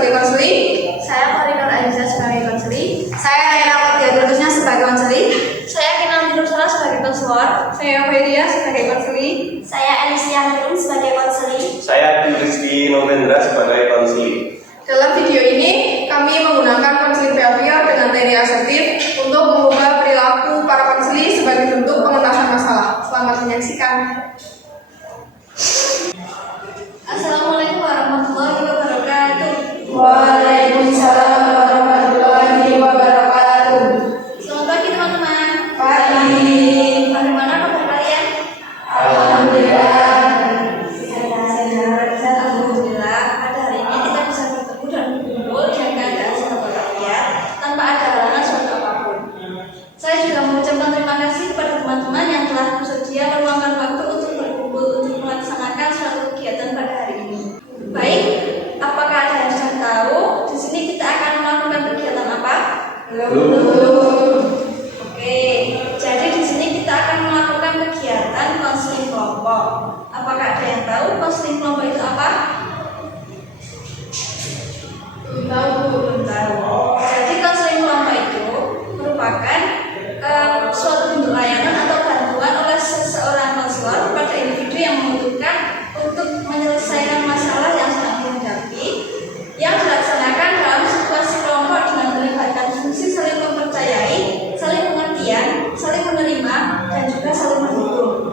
sebagai konseli. Saya Koridor Aiza sebagai konseli. Saya Aina Mutia sebagai konseli. Saya Kinanti Nursala sebagai konselor. Saya Fairia sebagai konseli. Saya Alicia Hanum sebagai konseli. Saya Rizky Novendra sebagai konseli. Dalam video ini, kami menggunakan konseling behavior dengan teknik asertif untuk mengubah perilaku para konseli sebagai bentuk pengentasan masalah. Selamat menyaksikan. Assalamualaikum warahmatullahi wabarakatuh. Waalaikumsalam warahmatullahi wabarakatuh. Selamat pagi teman-teman. Pagi. Bagaimana kabar kalian? Alhamdulillah. Alhamdulillah. Pada hari ini kita bisa bertemu dan berkumpul dengan keadaan sehat walafiat tanpa ada halangan suatu apapun. Saya juga mengucapkan terima kasih kepada teman-teman yang telah bersedia meluangkan waktu untuk berkumpul untuk melaksanakan suatu kegiatan pada hari ini. Baik, apakah ada yang sudah tahu di sini kita akan melakukan kegiatan apa? Oke, jadi di sini kita akan melakukan kegiatan konseling kelompok. Apakah ada yang tahu konseling kelompok itu apa? Belum tahu. Jadi konseling kelompok itu merupakan suatu bentuk layanan atau bantuan oleh seseorang konselor pada individu yang membutuhkan untuk menyelesaikan masalah yang sedang dihadapi, yang dilaksanakan dalam situasi kelompok dengan melibatkan fungsi saling mempercayai, saling pengertian, saling menerima, dan juga saling mendukung.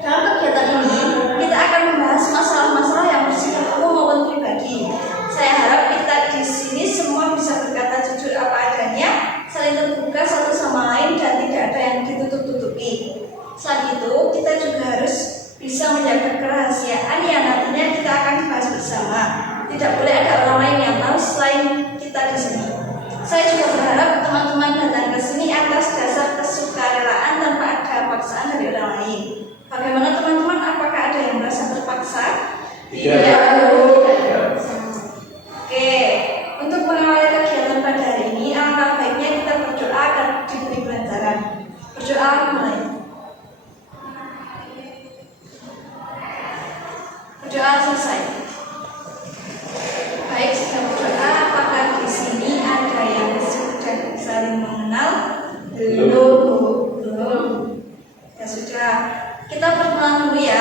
Dalam kegiatan ini, kita akan membahas masalah-masalah yang bersifat umum maupun pribadi. Saya harap kita di sini semua bisa berkata jujur apa adanya, saling terbuka satu sama lain, dan tidak ada yang ditutup-tutupi. Selain itu, kita juga harus bisa menjaga kerahasiaan yang nantinya kita akan bahas bersama. Tidak boleh ada orang lain yang tahu selain kita di sini. Saya juga berharap teman-teman datang ke sini atas dasar kesukarelaan tanpa ada paksaan dari orang lain. Bagaimana teman-teman? Apakah ada yang merasa terpaksa? Tidak. Oke, untuk mengawali kegiatan pada hari ini, alangkah baiknya kita berdoa agar diberi kelancaran. Berdoa mulai. Berdoa selesai. Baik, sudah berdoa. Apakah di sini ada yang sudah saling mengenal? Belum. Ya sudah. Kita perkenalan dulu ya.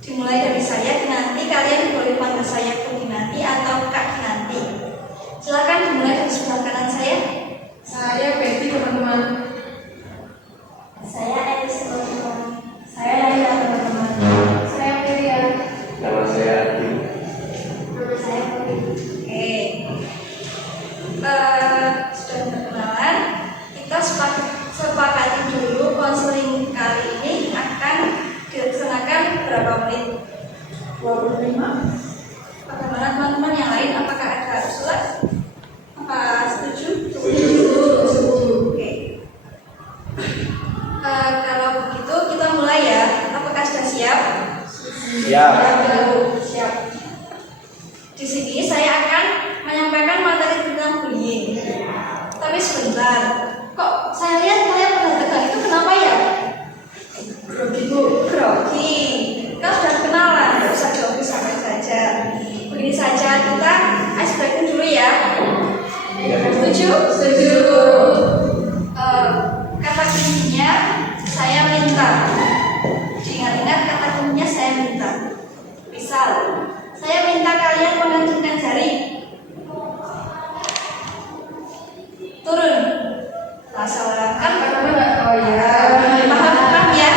Dimulai dari saya, Kinanti. Kalian boleh panggil saya Bu Kinanti atau Kak Kinanti. Silakan dimulai dari sebelah kanan saya. Saya Betty, teman-teman. Saya Elis, teman-teman. Saya Laila, teman-teman. Saya Fairia. Nama saya Adi. Nama saya Putri. Oke. Sudah berkenalan. Kita sepakati dulu konseling kali ini akan dilaksanakan berapa menit? 25. Bagaimana teman-teman yang lain? Apakah ada usulan? Apa setuju? Oke. Kalau begitu kita mulai ya. Apakah sudah siap? Siap. Siap. Di sini saya akan menyampaikan materi tentang bullying. Tapi sebentar, kok saya lihat kalian pada tegang itu kenapa ya? Grogi Bu. Grogi. Kita sudah kenalan, tidak usah grogi sampai saja. Begini saja, kita ice breaking dulu ya. Setuju? Setuju. Kata kuncinya saya minta. Ingat-ingat kata kuncinya saya minta. Misal, saya minta kalian mengacungkan jari. Turun. Masalah kan? Oh ya. Paham ya?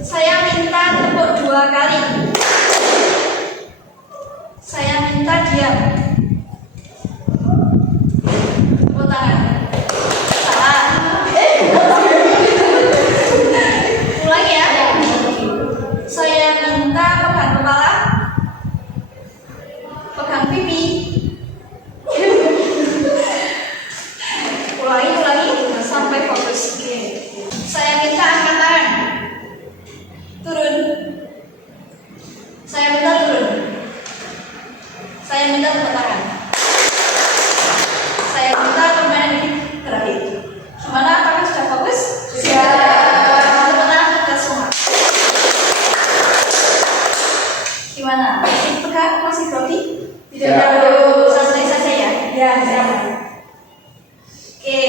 Saya minta tepuk 2 kali. Saya minta diam. Tepuk tangan. Salah. Ulang ya. Saya minta pegang kepala, pegang pipi. Ulangi sampai fokus. Saya minta angkat tangan. Turun. Saya minta turun. Saya minta tepuk tangan. Saya minta permainan ini berakhir. Gimana? Apakah sudah fokus? Sudah. Tepuk tangan kita semua. Gimana? apakah masih grogi? Tidak harus. Santai saja ya. Ya, siap. Oke,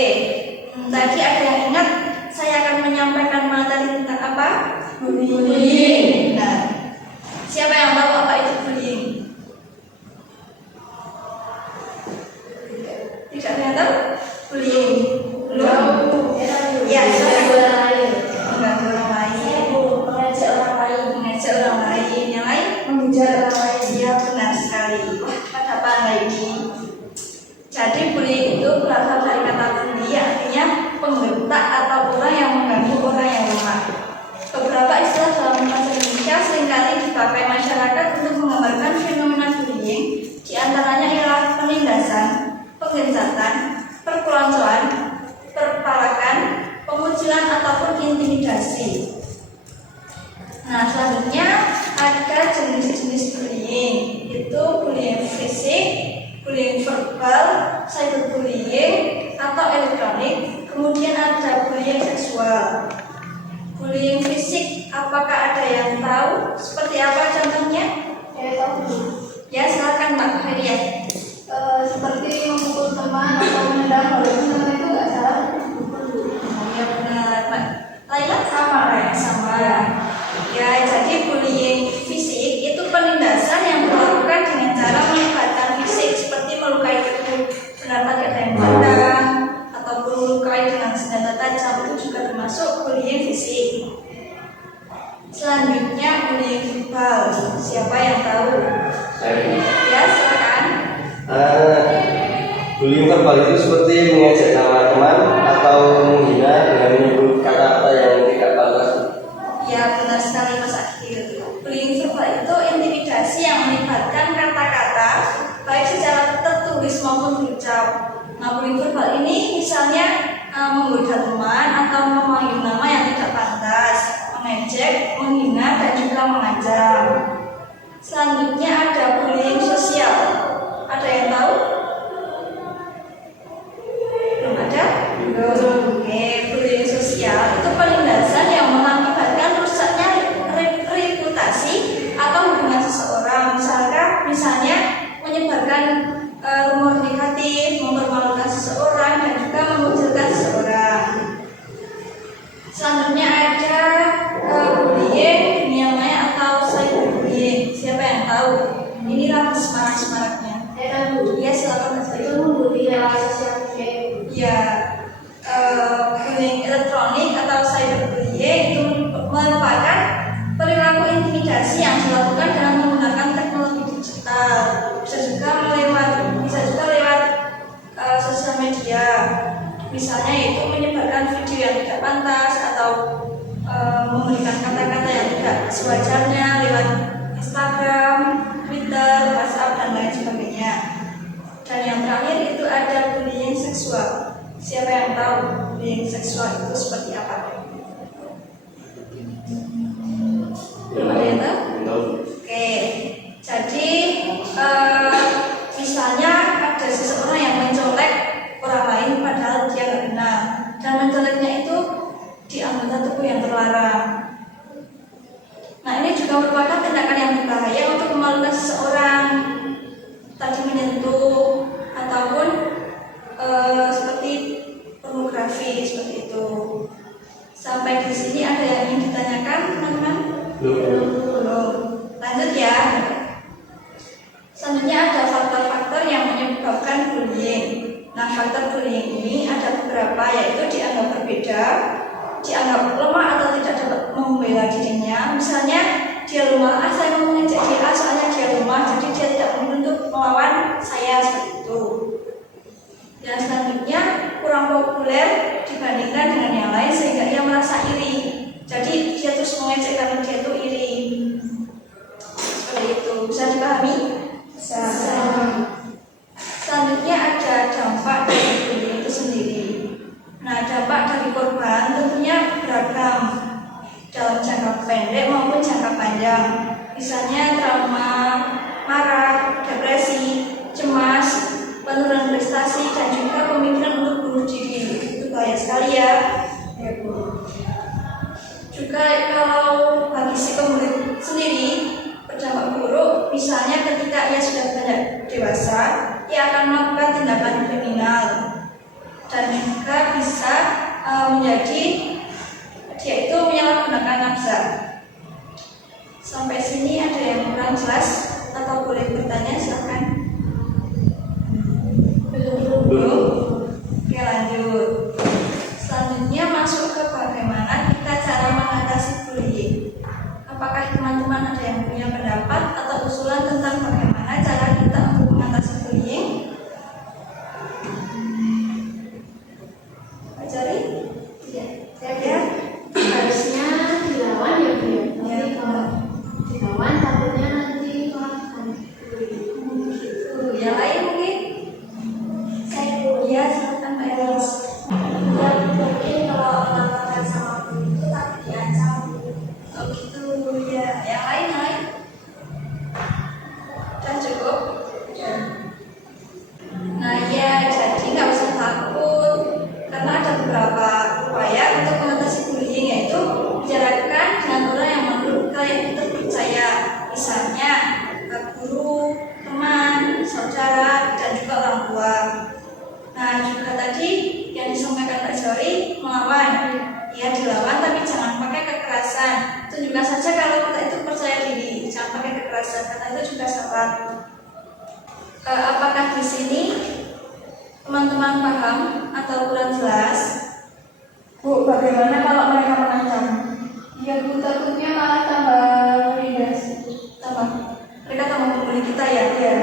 tadi ada yang ingat saya akan menyampaikan materi tentang apa? Bullying. Nah, siapa yang tahu apa itu bullying? Tidak ada yang tahu? Bullying. Belum? Ya, silakan. Mengganggu orang lain, mengejek orang lain, yang lain? Mengejar orang lain. Ya, benar sekali. Pada pandai ini. Jadi bullying itu berasal dari kata bully, artinya pembentak atau orang yang mengganggu orang yang lemah. Beberapa istilah dalam bahasa Indonesia seringkali dipakai masyarakat untuk menggambarkan fenomena bullying. Di antaranya ialah penindasan, penggencatan, perkeloncoan, perpalakan, pengucilan ataupun intimidasi. Nah, selanjutnya ada jenis-jenis bullying, itu bullying fisik, bullying verbal, cyberbullying atau elektronik. Kemudian ada bullying seksual. Bullying fisik, apakah ada yang tahu seperti apa contohnya? Saya tahu. Ya, silakan Mbak Hadiah. Seperti memukul teman atau menendang, kalau itu nggak salah. Ya benar, Mbak Laila Sama, ya. sama. Ya, jadi bullying fisik itu penindasan yang dilakukan dengan cara melibatkan fisik seperti melukai tubuh, benar tadi ada yang pandang ataupun melukai dengan senjata tajam, itu juga termasuk bullying fisik. Selanjutnya bullying verbal. Siapa yang tahu? Saya. Ya, silakan. Bullying verbal itu seperti mengejek nama teman atau menghina dengan menyebut kata-kata yang tidak pantas. Ya, benar sekali Mas Akhil. Bullying verbal itu intimidasi yang melibatkan kata-kata baik secara tertulis maupun berucap. Nah, bullying verbal ini misalnya menggoda teman atau memanggil nama yang tidak pantas, mengejek, menghina dan juga mengancam. Selanjutnya ada bullying sosial. Ada yang tahu? Belum ada? Oke, bullying sosial itu penindasan yang mengakibatkan rusaknya reputasi atau hubungan seseorang. Misalnya menyebarkan rumor negatif, mempermalukan seseorang dan juga mengucilkan seseorang. Selanjutnya ada bullying dunia maya atau cyberbullying. Siapa yang tahu? Inilah semarak-semaraknya. Ya, silakan Mas Bayu. Membuli lewat sosial media. Ya, bullying elektronik atau cyberbullying itu merupakan perilaku intimidasi yang dilakukan dengan menggunakan teknologi digital. Bisa juga lewat sosial media. Misalnya itu menyebarkan video yang tidak pantas atau memberikan kata-kata yang tidak sewajarnya lewat Instagram, Twitter, WhatsApp dan lain sebagainya. Dan yang terakhir itu ada bullying seksual. Siapa yang tahu bullying seksual itu seperti apa? Belum ada yang tahu? Oke, jadi misalnya ada seseorang yang mencolek orang lain padahal dia nggak kenal, dan mencoleknya itu di anggota tubuh yang terlarang. Nah, ini juga merupakan tindakan yang berbahaya untuk memalukan seseorang, tadi menyentuh ataupun seperti pornografi seperti itu. Sampai di sini ada yang ingin ditanyakan, teman-teman? Belum. Lanjut ya. Selanjutnya ada faktor-faktor yang menyebabkan bullying. Nah, faktor bullying ini ada beberapa, yaitu dianggap berbeda, dianggap lemah atau tidak dapat membela dirinya. Misalnya dia lemah, saya mau mengejek dia soalnya dia lemah, jadi dia tidak mungkin untuk melawan saya, seperti itu. Dan selanjutnya kurang populer dibandingkan dengan yang lain sehingga ia merasa iri. Jadi dia terus mengejek karena dia itu iri. Seperti itu. Bisa dipahami? Bisa. Selanjutnya ada dampak dari bullying itu sendiri. Nah, dampak dari korban tentunya beragam dalam jangka pendek maupun jangka panjang. Misalnya trauma, marah, depresi, cemas, penurunan prestasi dan juga pemikiran untuk bunuh diri. Itu bahaya sekali ya. Juga kalau bagi si pembuli sendiri berdampak buruk, misalnya dewasa, ia akan melakukan tindakan kriminal dan juga bisa menjadi dia itu menyalahgunakan nafsa. Sampai sini ada yang kurang jelas atau boleh bertanya, silakan. Belum. Oke, lanjut. Selanjutnya masuk ke bagaimana kita cara mengatasi bullying. Apakah teman-teman ada yang punya pendapat atau usulan tentang bagaimana cara kita untuk mengatasi bullying? Pak Jari? Iya. Ya. Harusnya dilawan ya Bu ya. Ya, Tapi kalau dilawan takutnya nanti akan Yang lain mungkin? saya Bu. Ya, silakan Pak Elis. Ya mungkin kalau melakukan sama Bu itu takut diancam. Oh gitu ya. Yang lain? Dan cukup. Nah ya, jadi nggak usah takut karena ada beberapa upaya untuk mengatasi bullying, yaitu bicarakan dengan orang yang menurut kalian itu percaya, misalnya guru, teman, saudara, dan juga orang tua. Nah juga tadi yang disampaikan Pak Jori, melawan. Ya dilawan tapi jangan pakai kekerasan. Tunjukkan saja kalau kita itu percaya diri, jangan pakai kekerasan karena itu juga salah. Apakah di sini teman-teman paham atau kurang jelas? Bu, bagaimana kalau mereka mengancam? Ya Bu, takutnya malah tambah rindas. Apa? Mereka tambah membuli kita ya? Iya.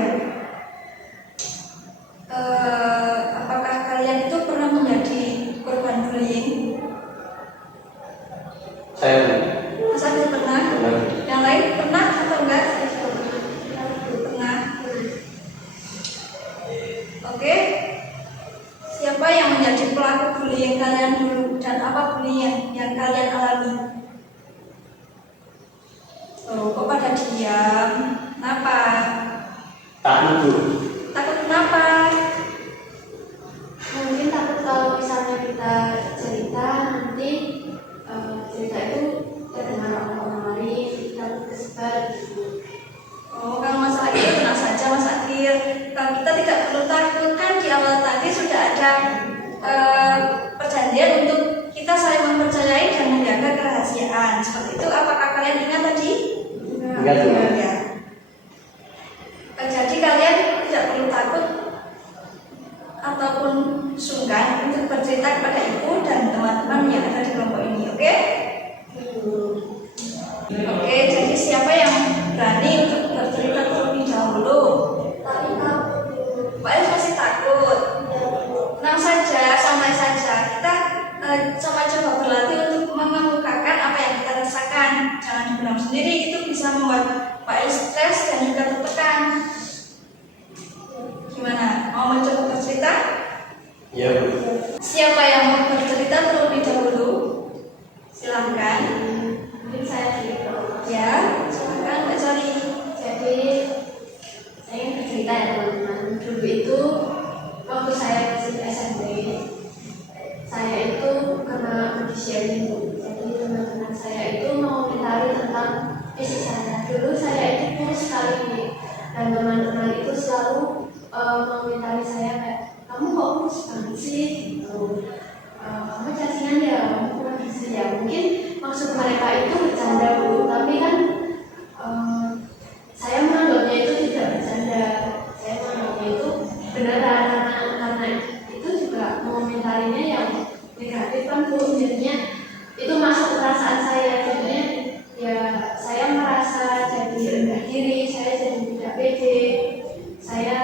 Apakah kalian itu pernah menjadi korban bullying? Saya Mas Adil pernah? benar. Yang lain pernah atau enggak? Pernah. Oke. Siapa yang menjadi pelaku bullying kalian dulu dan apa bullying yang kalian alami? Oh, kok pada diam? Kenapa? Takut Bu. Takut kenapa? Mungkin takut kalau misalnya kita cerita nanti cerita itu terdengar orang lain, kita kesebar gitu. Oh, kalau masalah itu tenang saja Mas Akil. Kalau kita tidak perlu takut, kan di awal tadi sudah ada perjanjian untuk kita saling mempercayai dan menjaga kerahasiaan. Seperti itu, apakah kalian ingat tadi? Ingat, Bu. Ya. Jadi kalian tidak perlu takut ataupun sungkan untuk bercerita kepada ibu dan teman-teman yang ada di kelompok ini, oke? Oke, jadi siapa yang berani untuk bercerita terlebih dahulu? Tapi takut Pak Els masih takut. Tenang saja, santai saja. Kita sama coba berlatih untuk mengemukakan apa yang kita rasakan. Jangan dipendam sendiri, itu bisa membuat Pak Els stres dan juga tertekan. Gimana? Mau mencoba bercerita? Iya Bu. Siapa yang mau bercerita terlebih dahulu? Silahkan. mungkin saya dulu. Ya, silahkan Mbak Sari. Jadi saya ingin bercerita ya teman-teman. Dulu itu waktu saya masih SMP, saya itu kena body shaming. Jadi teman-teman saya itu mengomentari tentang fisik saya. Dulu saya itu kurus sekali nih, dan teman-teman itu selalu mengomentari saya kayak, kamu kok kurus banget sih? Gitu. Kamu cacingan ya, kamu kurang gizi ya. Mungkin maksud mereka itu bercanda Bu, tapi kan saya menganggapnya itu tidak bercanda. Saya menganggapnya itu beneran karena itu juga mengomentarinya yang negatif kan Bu. Jadinya itu masuk perasaan saya. Jadinya ya saya merasa jadi rendah diri, saya jadi tidak pede, saya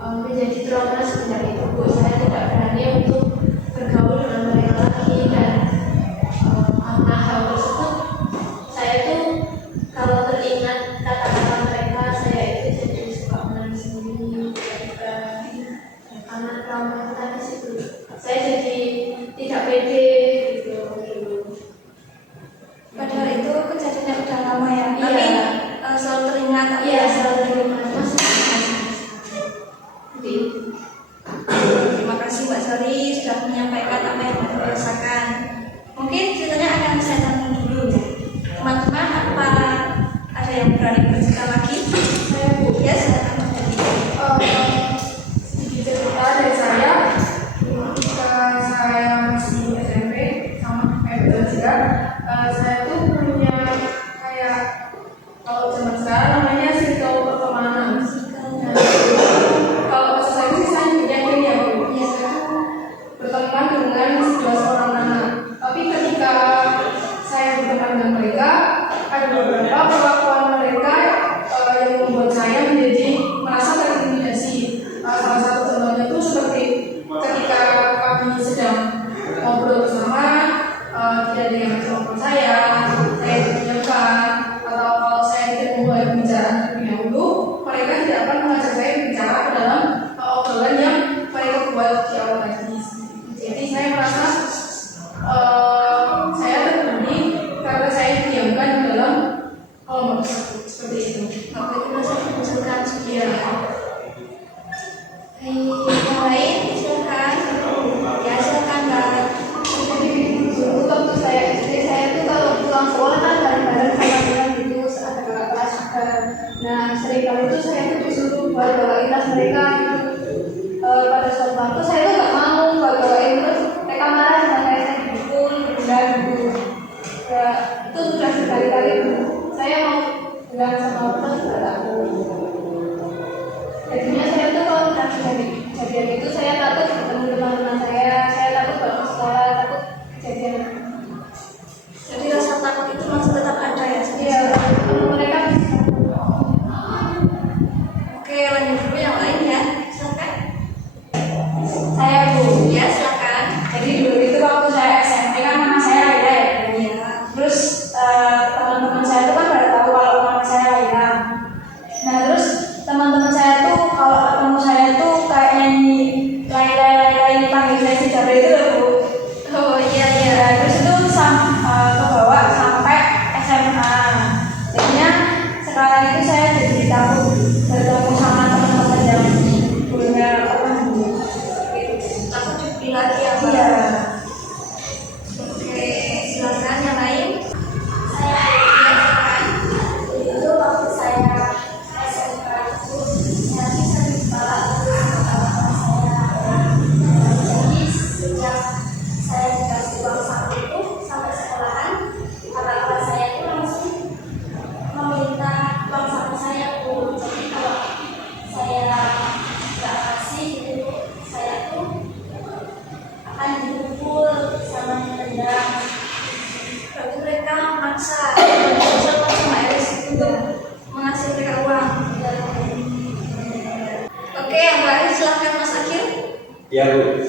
menjadi trauma semenjak itu Bu. Saya tidak berani untuk bergaul dengan mereka lagi, dan karena hal tersebut saya mengajak saya bicara ke dalam obrolan yang mereka buat di awal tadi. Jadi saya merasa saya terbebani karena saya didiamkan di dalam kelompok tersebut, seperti itu. Waktu itu merasa dibosankan. Iya. Yang lain silakan. Ya silakan Mbak. Dulu waktu saya SD, saya tuh kalau pulang sekolah kan bareng-bareng sama teman gitu, ada kakak kelas juga. Nah, seringkali itu saya tuh disuruh buat bawain tas mereka gitu. Pada suatu waktu saya tuh nggak mau buat bawain, terus mereka marah sama saya dipukul, didenda gitu. Ya, itu sudah berkali-kali saya mau bilang sama teman nggak takut. Jadinya saya tuh kalau udah kejadian itu saya takut ketemu teman-teman saya takut banget sekolah, takut kejadian. Jadi rasa takut itu masih tetap ada ya? Iya, mereka bisa. Oke, lanjut dulu yang lain ya. Silakan. Saya Bu. Ya silakan. Jadi dulu itu waktu saya SMP kan nama saya Aida ya. Ya. Terus teman-teman saya tuh kan pada tahu kalau nama saya Aida. Nah terus teman-teman saya tuh kalau ketemu saya tuh kayak nyanyi lay panggil saya si Jabri itu loh Bu. Oh iya iya. Ya, terus itu kebawa sampai SMA. Jadinya sekarang itu saya jadi takut bertemu sama teman-teman yang dulunya pernah gitu. Takut dibully lagi ya Mbak? Iya. Oke, silakan yang lain. Saya Silakan. itu waktu saya SMK itu saya bisa kepala jadi sejak saya dikasih uang saku itu sampai sekolahan kakak-kakak saya itu langsung meminta uang saku saya Bu. Jadi kalau saya nggak kasih gitu saya tuh akan dipukul sama ditendang. Berarti mereka memaksa sama Elis untuk mengasih mereka uang. Oke, yang lain silakan Mas Akhil. Ya Bu,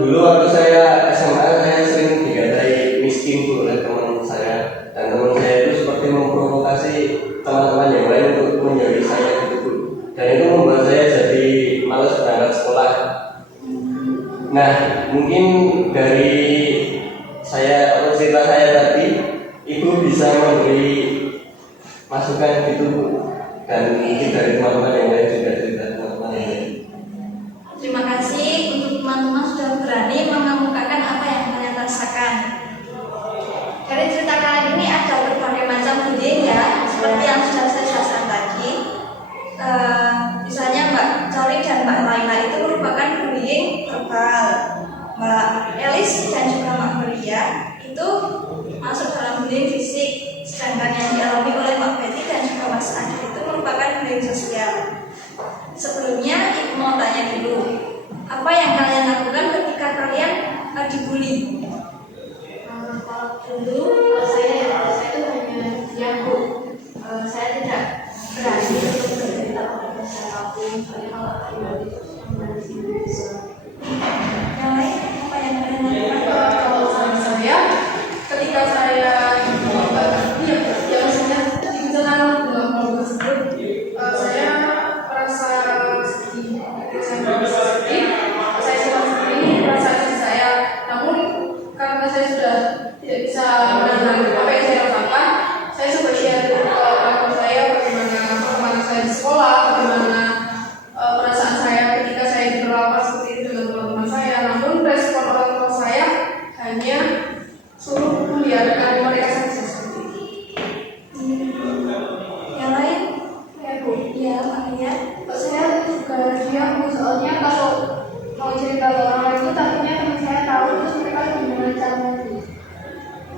dulu waktu saya SMA saya sering dikatai miskin Bu oleh teman saya, dan teman saya itu seperti memprovokasi teman-teman yang lain untuk menjauhi saya gitu Bu, dan itu membuat saya jadi malas berangkat sekolah. Nah mungkin dari saya atau cerita saya tadi Ibu bisa memberi masukan gitu Bu, dan mungkin dari teman-teman yang lain juga cerita teman-teman yang lain. Terima kasih untuk teman-teman sudah berani mengemukakan apa yang kalian rasakan. Dari cerita kalian ini ada berbagai macam bullying ya, seperti yang sudah saya jelaskan tadi. Misalnya Mbak Coli dan Mbak Laila itu merupakan bullying verbal. Mbak Elis dan juga Mbak Maria itu masuk dalam bullying fisik, sedangkan yang dialami oleh Mbak Betty dan juga Mas Adi itu merupakan bullying sosial. Sebelumnya Ibu mau tanya dulu, apa yang kalian lakukan ketika kalian dibully? Kalau dulu saya itu hanya diam Bu. Saya tidak berani untuk bercerita kepada siapapun. Soalnya kalau pribadi itu bisa. Yang lain apa yang kalian lakukan? Kalau saya ketika saya ya maksudnya dikenal dalam kelompok tersebut, saya merasa sedih. Saya merasa sedih. Saya seperti ini merasa sedih saya. Namun karena saya sudah tidak bisa menahan apa yang saya rasakan, saya coba share ke orang tua saya bagaimana perkembangan saya di sekolah, bagaimana perasaan saya ketika saya diperlakukan seperti itu dengan teman-teman saya. Namun respon orang tua saya hanya suruh membiarkan mereka saja seperti itu. Yang lain? Ya Bu. Ya, Mbak Lia. Saya juga diam Bu. Soalnya kalau mau cerita ke orang lain itu takutnya teman saya tahu terus mereka lebih mengancam lagi.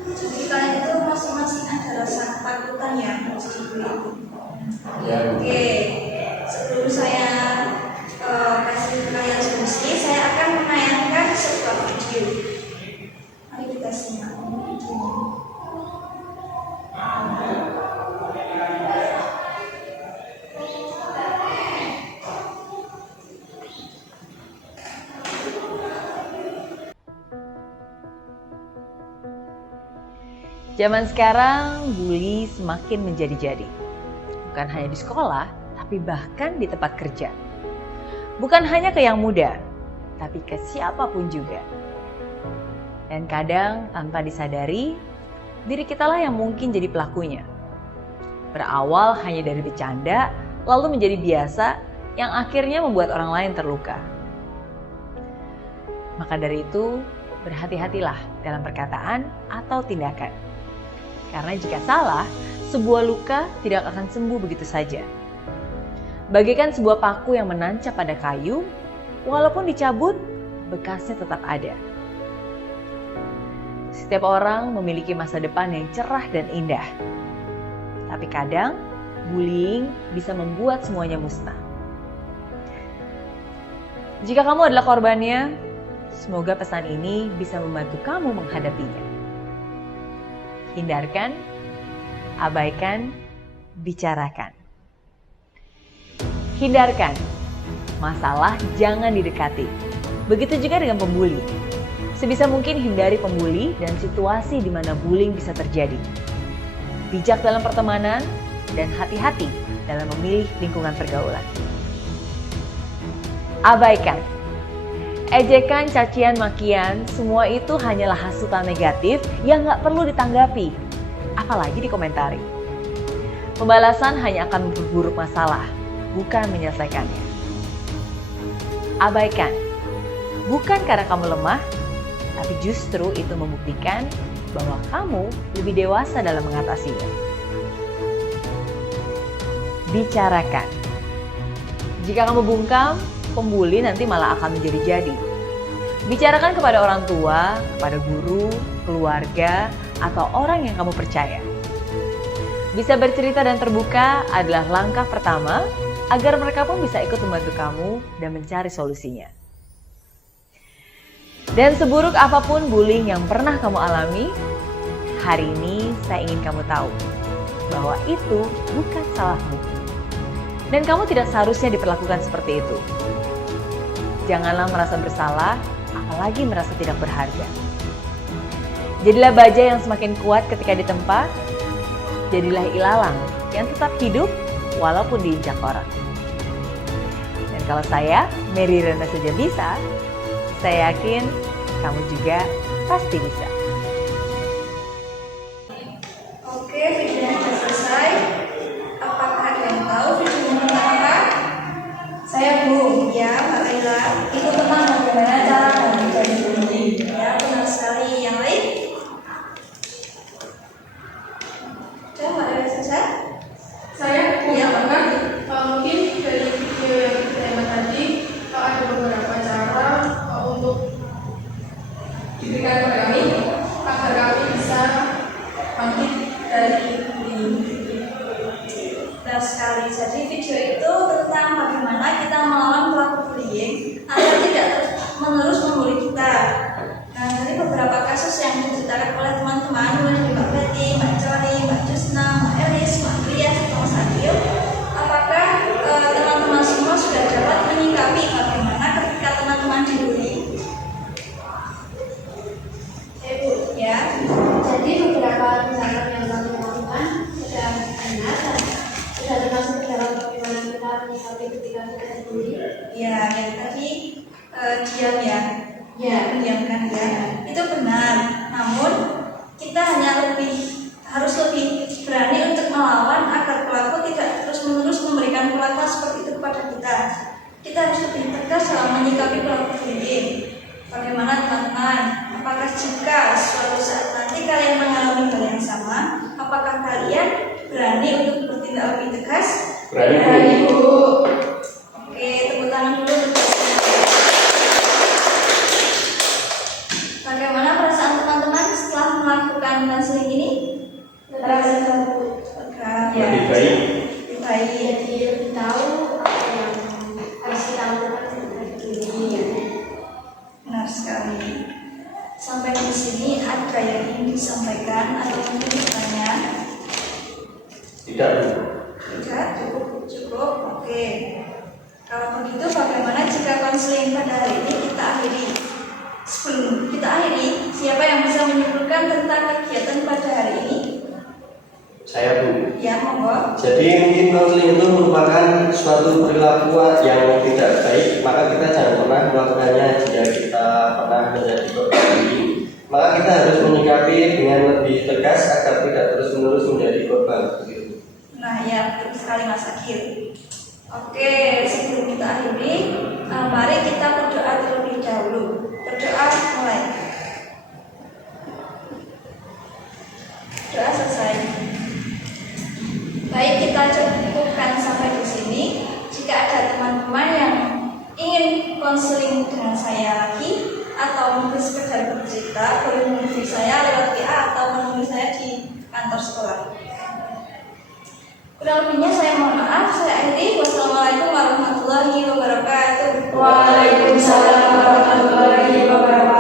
Jadi kalian itu masing-masing ada rasa ketakutan ya harus dibully. Ya Bu. Oke, sebelum saya kasih kalian solusi, saya akan menayangkan sebuah video. Mari kita simak videonya. Zaman sekarang bully semakin menjadi-jadi. Bukan hanya di sekolah, tapi bahkan di tempat kerja. Bukan hanya ke yang muda, tapi ke siapapun juga. Dan kadang tanpa disadari, diri kitalah yang mungkin jadi pelakunya. Berawal hanya dari bercanda, lalu menjadi biasa yang akhirnya membuat orang lain terluka. Maka dari itu, berhati-hatilah dalam perkataan atau tindakan. Karena jika salah, sebuah luka tidak akan sembuh begitu saja. Bagaikan sebuah paku yang menancap pada kayu, walaupun dicabut, bekasnya tetap ada. Setiap orang memiliki masa depan yang cerah dan indah. Tapi kadang, bullying bisa membuat semuanya musnah. Jika kamu adalah korbannya, semoga pesan ini bisa membantu kamu menghadapinya. Hindarkan, abaikan, bicarakan. Hindarkan, masalah jangan didekati. Begitu juga dengan pembuli. Sebisa mungkin hindari pembuli dan situasi di mana bullying bisa terjadi. Bijak dalam pertemanan dan hati-hati dalam memilih lingkungan pergaulan. Abaikan. Ejekan, cacian, makian, semua itu hanyalah hasutan negatif yang gak perlu ditanggapi, apalagi dikomentari. Pembalasan hanya akan memperburuk masalah, bukan menyelesaikannya. Abaikan. Bukan karena kamu lemah, tapi justru itu membuktikan bahwa kamu lebih dewasa dalam mengatasinya. Bicarakan. Jika kamu bungkam, pembuli nanti malah akan menjadi-jadi. Bicarakan kepada orang tua, kepada guru, keluarga, atau orang yang kamu percaya. Bisa bercerita dan terbuka adalah langkah pertama agar mereka pun bisa ikut membantu kamu dan mencari solusinya. Dan seburuk apapun bullying yang pernah kamu alami, hari ini saya ingin kamu tahu bahwa itu bukan salahmu. Dan kamu tidak seharusnya diperlakukan seperti itu. Janganlah merasa bersalah, apalagi merasa tidak berharga. Jadilah baja yang semakin kuat ketika ditempa. Jadilah ilalang yang tetap hidup walaupun diinjak orang. Dan kalau saya, Mary Rana saja bisa, saya yakin kamu juga pasti bisa. Oke, videonya sudah selesai. Apakah ada yang tahu videonya tentang apa? Saya Bu. Ya, Mbak Laila. Itu tentang bagaimana cara menghindari bullying. Ya, benar sekali. Yang lain? Sudah, Mbak Laila selesai? Saya punya pernah mungkin dari video yang kita tadi ada beberapa cara untuk diberikan kepada kami agar kami bisa bangkit dari bullying. Benar sekali. Jadi video itu tentang bagaimana kita melawan pelaku bullying agar tidak terus-menerus membuli kita. Nah, dari beberapa kasus yang diceritakan oleh teman-teman, mulai dari Mbak Betty, Mbak Joni, Mbak Jusna, Mbak Elis, Mbak Ria, Mbak Sadio, apakah teman-teman semua sudah dapat menyikapi bagaimana ketika teman-teman dibully? Bu, ya. Jadi beberapa tindakan yang kami lakukan sudah benar dan sudah termasuk ke dalam bagaimana kita menyikapi ketika kita dibully. Ya, yang tadi diam ya. Ya. Mendiamkan ya. Itu benar. Namun kita harus lebih berani untuk melawan agar pelaku tidak terus-menerus memberikan perlakuan seperti itu kepada kita. Kita harus lebih tegas dalam menyikapi pelaku bullying. Bagaimana teman-teman? Apakah jika suatu saat nanti kalian mengalami hal yang sama, apakah kalian berani untuk bertindak lebih tegas? Berani, Bu. Oke, tepuk tangan dulu untuk bagaimana perasaan teman-teman setelah melakukan konseling ini? Terasa Lega, ya. Lebih baik. Lebih baik. jadi lebih tahu apa yang harus kita lakukan ketika dibully. Benar sekali. Sampai di sini ada yang ingin disampaikan atau mungkin bertanya? Tidak, Bu. Tidak, cukup. Oke. Kalau begitu, bagaimana jika konseling pada hari ini kita akhiri? Sebelum kita akhiri, siapa yang bisa menyimpulkan tentang kegiatan pada hari ini? Saya, Bu. Ya, monggo. Jadi mungkin konseling itu merupakan suatu perilaku yang tidak baik, maka kita jangan pernah melakukannya. Jika kita pernah menjadi korban bullying, maka kita harus menyikapi dengan lebih tegas agar tidak terus-menerus menjadi korban. Begitu. Nah, ya, betul sekali Mas Akhil. Oke, sebelum kita akhiri, mari kita berdoa terlebih dahulu. Berdoa mulai. Doa selesai. Baik, kita cukupkan sampai di sini. Jika ada teman-teman yang ingin konseling dengan saya lagi atau mungkin sekedar bercerita, boleh menghubungi saya lewat WA atau menemui saya di kantor sekolah. Kurang lebihnya saya mohon maaf. Saya akhiri. Wassalamualaikum warahmatullahi wabarakatuh. Waalaikumsalam warahmatullahi wabarakatuh.